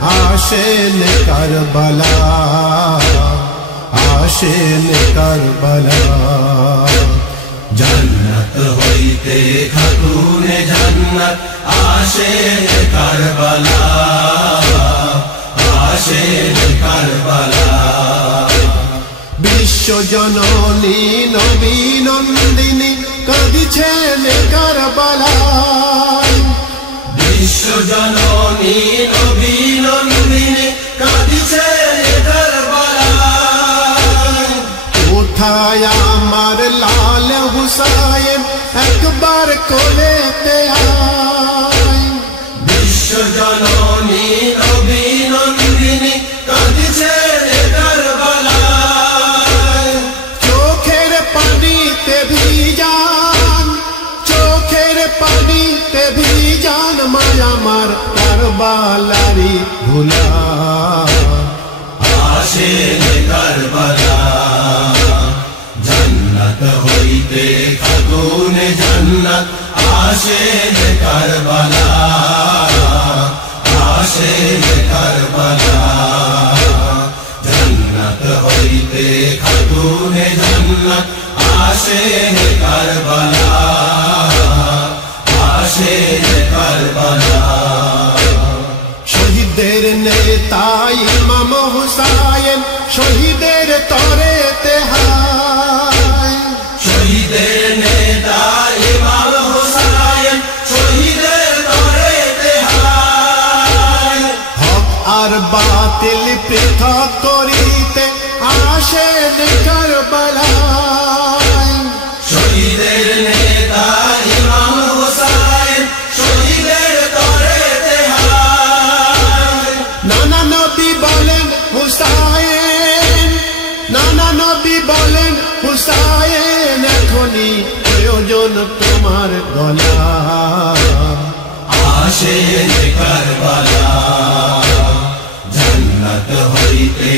আসেন কারবালা, আসেন কারবালা। জান্নাত হইতে খাতুনে জান্নাত আসেন কারবালা, আসেন কারবালা। বিশ্ব জননী নবী নন্দিনী কাঁদিছেন কারবালায়, বিশ্ব জননী নবী নন্দিনী কাঁদিছেন কারবালায়। কোথায় আমার লাল হুসাইন একবার কোলেতে আয়। বিশ্ব জননী নবী নন্দিনী কাঁদিছেন কারবালায়। চোখের পানিতে ভিজান, চোখের পানিতে ভিজান মায় আমার কারবালারি ভুলা। আসেন কারবালা, জান্নাত হইতে খাতুনে জান্নাত আসেন কারবালা, আসেন কারবালা। জান্নাত হইতে খাতুনে জান্নাত আসেন কারবালা, আসেন কারবালা। শহীদের নেতা ইমাম হুসাইন শহীদের তরেতে হায়। শহীদের নেতা ইমাম হুসাইন শহীদের তরেতে হায়। হক আর বাতিল পৃথক করিতে আসেন কারবালায়। শহীদের নেতা ইমাম হুসাইন শহীদের তরেতে হায়। নানা নবী বলেন হুসাইন, নানা নবী বলেন হুসাইন এখনই প্রয়োজন তোমার গলা। আসেন কারবালা, জান্নাত হইতে